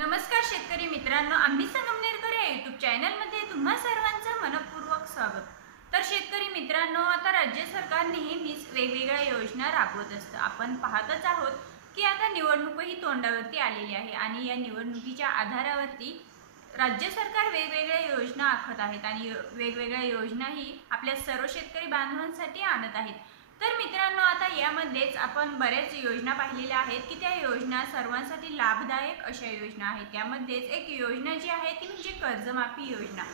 नमस्कार शेतकरी मित्रांनो आम्ही संगमनेरकर या युट्यूब चॅनलमध्ये तुम्हा सर्वांचं मनपूर्वक स्वागत. तर शेतकरी मित्रांनो आता राज्य सरकार नेहमीच वेगवेगळ्या योजना राबवत असतं. आपण पाहतच आहोत की आता निवडणूकही तोंडावरती आलेली आहे आणि या निवडणुकीच्या आधारावरती राज्य सरकार वेगवेगळ्या योजना आखत आहेत आणि वेगवेगळ्या योजनाही आपल्या सर्व शेतकरी बांधवांसाठी आणत आहेत. यामध्येच आपण बऱ्याच योजना पाहिलेल्या आहेत की त्या योजना सर्वांसाठी लाभदायक अशा योजना आहेत. त्यामध्येच एक योजना जी आहे ती म्हणजे कर्जमाफी योजना.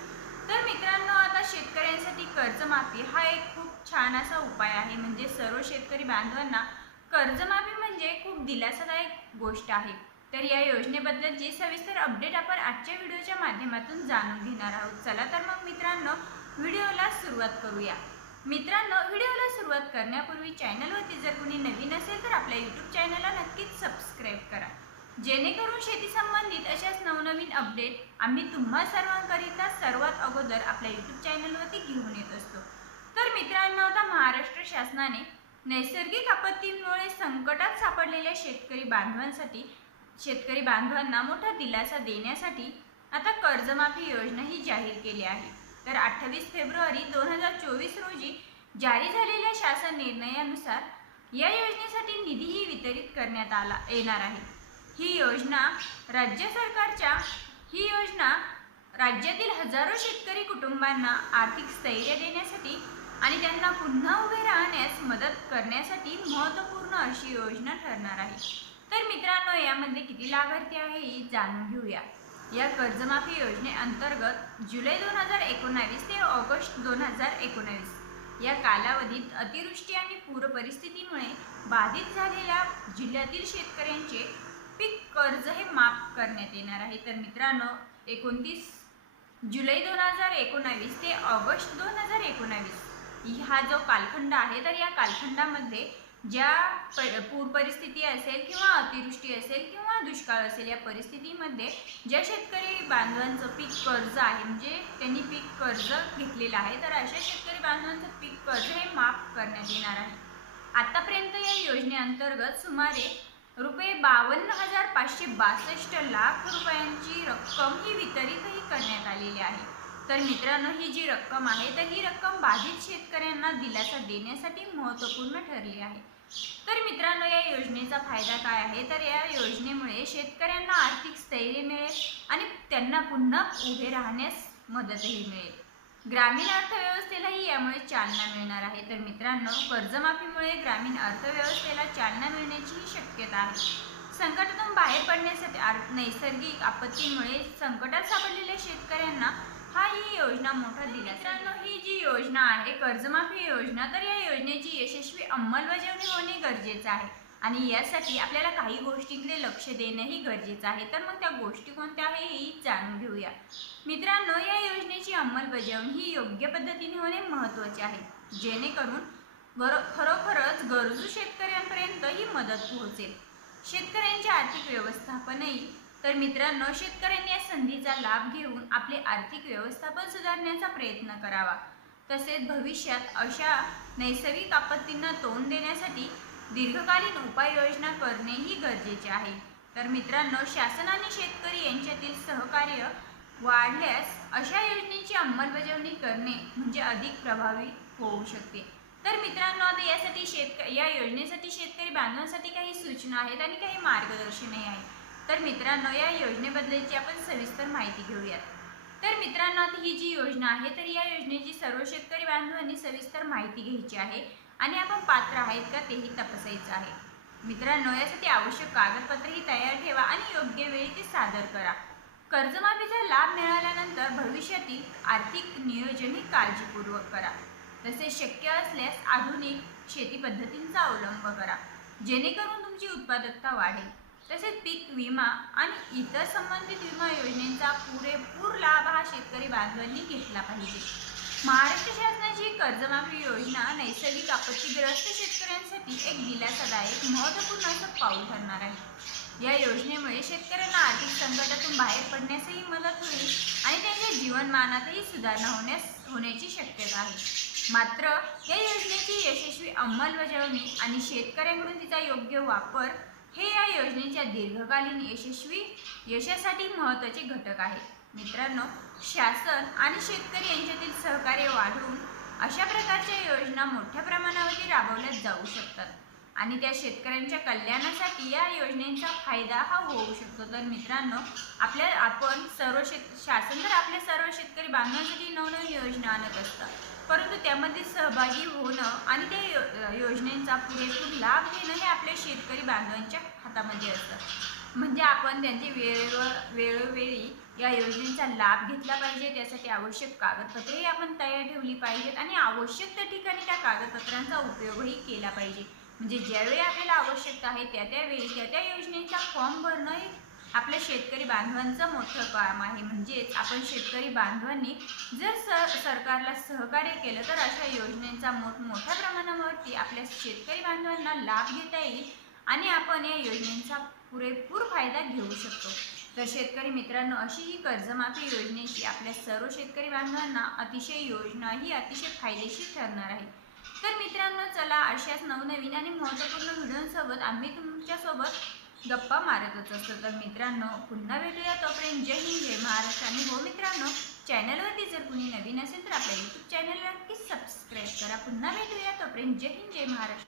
तर मित्रांनो आता शेतकऱ्यांसाठी कर्जमाफी हा एक खूप छान असा उपाय आहे. म्हणजे सर्व शेतकरी बांधवांना कर्जमाफी म्हणजे खूप दिलासादायक गोष्ट आहे. तर या योजनेबद्दलची सविस्तर अपडेट आपण आजच्या व्हिडिओच्या माध्यमातून जाणून घेणार आहोत. चला तर मग मित्रांनो व्हिडिओला सुरुवात करूया. मित्रांनो व्हिडिओला सुरुवात करण्यापूर्वी चॅनलवरती जर कुणी नवीन असेल तर आपल्या यूट्यूब चॅनलला नक्कीच सबस्क्राईब करा. जेणेकरून शेती संबंधित अशाच नवनवीन अपडेट आम्ही तुम्हा सर्वांकरिता सर्वात अगोदर आपल्या यूट्यूब चॅनलवरती घेऊन येत असतो. तर मित्रांनो आता महाराष्ट्र शासनाने नैसर्गिक आपत्तींमुळे संकटात सापडलेल्या शेतकरी बांधवांसाठी शेतकरी बांधवांना मोठा दिलासा देण्यासाठी आता कर्जमाफी योजना ही जाहीर केली आहे. तर अठ्ठावीस फेब्रुवारी दोन हजार चोवीस रोजी जारी झालेल्या शासन निर्णयानुसार या योजनेसाठी निधीही वितरित करण्यात आला येणार आहे. ही योजना राज्य सरकारच्या ही योजना राज्यातील हजारो शेतकरी कुटुंबांना आर्थिक स्थैर्य देण्यासाठी आणि त्यांना पुन्हा उभे राहण्यास मदत करण्यासाठी महत्त्वपूर्ण अशी योजना ठरणार आहे. तर मित्रांनो यामध्ये किती लाभार्थी आहे ही जाणून घेऊया. या कर्जमाफी योजनेअंतर्गत जुलै दोन हजार एकोणावीस ते ऑगस्ट दोन हजार एकोणावीस. या कालावधीत अतिवृष्टी आणि पूर परिस्थितीमुळे बाधित झालेल्या जिल्ह्यातील शेतकऱ्यांचे पीक कर्ज हे माफ करण्यात येणार आहे. तर मित्रांनो एकोणतीस जुलै दोन हजार एकोणावीस ते ऑगस्ट दोन हजार एकोणावीस हा जो कालखंड आहे तर या कालखंडामध्ये ज्या प पूर परिस्थिती असेल किंवा अतिवृष्टी असेल किंवा दुष्काळ असेल या परिस्थितीमध्ये ज्या शेतकरी बांधवांचं पीक कर्ज आहे म्हणजे त्यांनी पीक कर्ज घेतलेलं आहे तर अशा शेतकरी बांधवांचं पीक कर्ज हे माफ करण्यात येणार आहे. आतापर्यंत या योजनेअंतर्गत सुमारे रुपये बावन्न हजार पाचशे बासष्ट लाख रुपयांची रक्कम ही वितरितही करण्यात आलेली आहे. तर मित्रांनो ही जी रक्कम आहे तर ही रक्कम बाधित शेतकऱ्यांना दिलासा देण्यासाठी महत्त्वपूर्ण ठरली आहे. तर मित्रांनो या योजनेचा फायदा काय आहे? तर या योजनेमुळे शेतकऱ्यांना आर्थिक स्थैर्य मिळेल आणि त्यांना पुन्हा उभे राहण्यास मदतही मिळेल. ग्रामीण अर्थव्यवस्थेलाही यामुळे चालना मिळणार आहे. तर मित्रांनो कर्जमाफीमुळे ग्रामीण अर्थव्यवस्थेला चालना मिळण्याचीही शक्यता आहे. संकटातून बाहेर पडण्यासाठी नैसर्गिक आपत्तीमुळे संकटात सापडलेल्या शेतकऱ्यांना हा ही योजना मोठा दिला मित्रांनो ही जी योजना आहे कर्जमाफी योजना तर या योजनेची यशस्वी अंमलबजावणी होणे गरजेचं आहे. आणि यासाठी आपल्याला काही गोष्टींकडे लक्ष देणंही गरजेचं आहे. तर मग त्या गोष्टी कोणत्या आहे हेही जाणून घेऊया. मित्रांनो या योजनेची अंमलबजावणी ही योग्य पद्धतीने होणे महत्त्वाचे आहे. जेणेकरून गर खरोखरच गरजू शेतकऱ्यांपर्यंत ही मदत पोहोचेल. शेतकऱ्यांची आर्थिक व्यवस्थापनही तर मित्रांनो शेतकऱ्यांनी या संधीचा लाभ घेऊन आपले आर्थिक व्यवस्थापन सुधारण्याचा प्रयत्न करावा. तसेच भविष्यात अशा नैसर्गिक आपत्तींना तोंड देण्यासाठी दीर्घकालीन उपाययोजना करणेही गरजेचे आहे. तर मित्रांनो शासन आणि शेतकरी यांच्यातील सहकार्य वाढल्यास अशा योजनेची अंमलबजावणी करणे म्हणजे अधिक प्रभावी होऊ शकते. तर मित्रांनो आता यासाठी शेतक या योजनेसाठी शेतकरी बांधवांसाठी काही सूचना आहेत आणि काही मार्गदर्शनही आहे तर मित्रांनो या योजनेबद्दलची आपण सविस्तर माहिती घेऊयात. तर मित्रांनो आता ही जी योजना आहे तर या योजनेची सर्व शेतकरी बांधवांनी सविस्तर माहिती घ्यायची आहे आणि आपण पात्र आहेत का तेही तपासायचं आहे. मित्रांनो यासाठी आवश्यक कागदपत्रेही तयार ठेवा आणि योग्य वेळी ते सादर करा. कर्जमाफीचा लाभ मिळाल्यानंतर भविष्यातील आर्थिक नियोजनही काळजीपूर्वक करा. तसेच शक्य असल्यास आधुनिक शेती पद्धतींचा अवलंब करा. जेणेकरून तुमची उत्पादकता वाढेल. तसेच पीक विमा आणि इतर संबंधित विमा योजनेचा पुरेपूर लाभ हा शेतकरी बांधवांनी घेतला पाहिजे. महाराष्ट्र शासनाची कर्जमाफी योजना नैसर्गिक आपत्तीग्रस्त शेतकऱ्यांसाठी एक दिलासादायक महत्त्वपूर्ण असं पाऊल ठरणार आहे. या योजनेमुळे शेतकऱ्यांना आर्थिक संकटातून बाहेर पडण्यासही मदत होईल आणि त्यांच्या जीवनमानातही सुधारणा होण्यास होण्याची शक्यता आहे. मात्र या योजनेची यशस्वी अंमलबजावणी आणि शेतकऱ्यांकडून तिचा योग्य वापर हे या योजनेच्या दीर्घकालीन यशस्वी यशासाठी महत्त्वाचे घटक आहेत. मित्रांनो शासन आणि शेतकरी यांच्यातील सहकार्य वाढवून अशा प्रकारच्या योजना मोठ्या प्रमाणावरती राबवल्या जाऊ शकतात. आणि त्या शेतकऱ्यांच्या कल्याणासाठी या योजनेचा फायदा हा होऊ शकतो. तर मित्रांनो आपल्या आपण सर्व शेत शासन तर आपल्या सर्व शेतकरी बांधवांसाठी नवनवीन योजना आणत असतात. परंतु त्यामध्ये सहभागी होणं आणि त्या यो- योजनेचा पुरेपूर लाभ घेणं हे आपल्या शेतकरी बांधवांच्या हातामध्ये असतं. म्हणजे आपण त्यांची वेळेवर वेळोवेळी या योजनेचा लाभ घेतला पाहिजे त्यासाठी आवश्यक कागदपत्रेही आपण तयार ठेवली पाहिजेत आणि आवश्यक त्या ठिकाणी त्या कागदपत्रांचा उपयोगही केला पाहिजे. म्हणजे ज्यावेळी आपल्याला आवश्यकता आहे त्या त्यावेळी त्या त्या योजनेचा फॉर्म भरणं हे आपल्या शेतकरी बांधवांचं मोठं काम आहे. म्हणजेच आपण शेतकरी बांधवांनी जर स सरकारला सहकार्य केलं तर अशा योजनेचा मोठ मोठ्या प्रमाणावरती आपल्या शेतकरी बांधवांना लाभ घेता येईल आणि आपण या योजनेचा पुरेपूर फायदा घेऊ शकतो. तर शेतकरी मित्रांनो अशी ही कर्जमाफी योजनेची आपल्या सर्व शेतकरी बांधवांना अतिशय योजना ही अतिशय फायदेशीर ठरणार आहे. तर मित्रांनो चला अशाच नवनवीन आणि महत्त्वपूर्ण व्हिडिओंसोबत आम्ही तुमच्यासोबत गप्पा मारतच असतो. तर मित्रांनो पुन्हा भेटूया तोपर्यंत जय हिंद जय महाराष्ट्र. आणि हो मित्रांनो चॅनलवरती जर कुणी नवीन असेल तर आपल्या यूट्यूब चॅनलला नक्कीच सबस्क्राईब करा. पुन्हा भेटूया तोपर्यंत जय हिंद जय महाराष्ट्र.